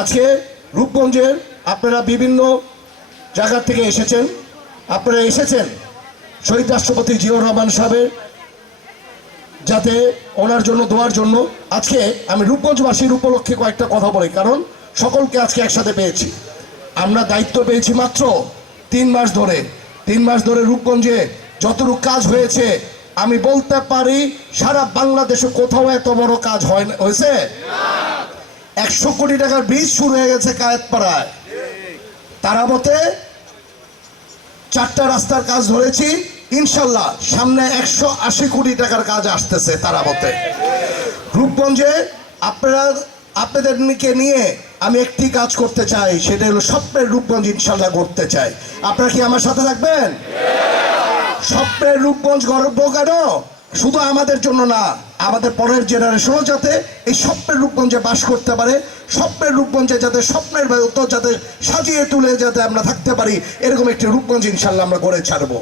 আজকে রূপগঞ্জের আপনারা বিভিন্ন জায়গা থেকে এসেছেন, আপনারা এসেছেন শহীদ রাষ্ট্রপতি জিয়াউর রহমান সাহেবের যাতে ওনার জন্য দোয়ার জন্য। আজকে আমি রূপগঞ্জবাসীর উপলক্ষে কয়েকটা কথা বলি, কারণ সকলকে আজকে একসাথে পেয়েছি। আমরা দায়িত্ব পেয়েছি মাত্র 3 মাস ধরে। 3 মাস ধরে রূপগঞ্জে যতটুকু কাজ হয়েছে আমি বলতে পারি সারা বাংলাদেশে কোথাও এত বড় কাজ হয়েছে। 100 কোটি টাকার ব্রিজ শুরু হয়ে গেছে কায়েতপাড়ায়। তারাবতে 4টা রাস্তার কাজ ধরেছি, ইনশাল্লাহ সামনে 180 কোটি টাকার কাজ আসতেছে তারাবতে। রূপগঞ্জে আপনাদেরকে নিয়ে আমি একটি কাজ করতে চাই, সেটা হলো স্বপ্নের রূপগঞ্জ ইনশাল্লাহ করতে চাই। আপনারা কি আমার সাথে থাকবেন? স্বপ্নের রূপগঞ্জ গর্ব কেন? শুধু আমাদের জন্য না, আমাদের পরের জেনারেশনও যাতে এই স্বপ্নের রূপগঞ্জে বাস করতে পারে, স্বপ্নের রূপগঞ্জে যাতে স্বপ্নের যাতে সাজিয়ে তুলে যাতে আমরা থাকতে পারি, এরকম একটি রূপগঞ্জ ইনশাল্লাহ আমরা গড়ে ছাড়বো।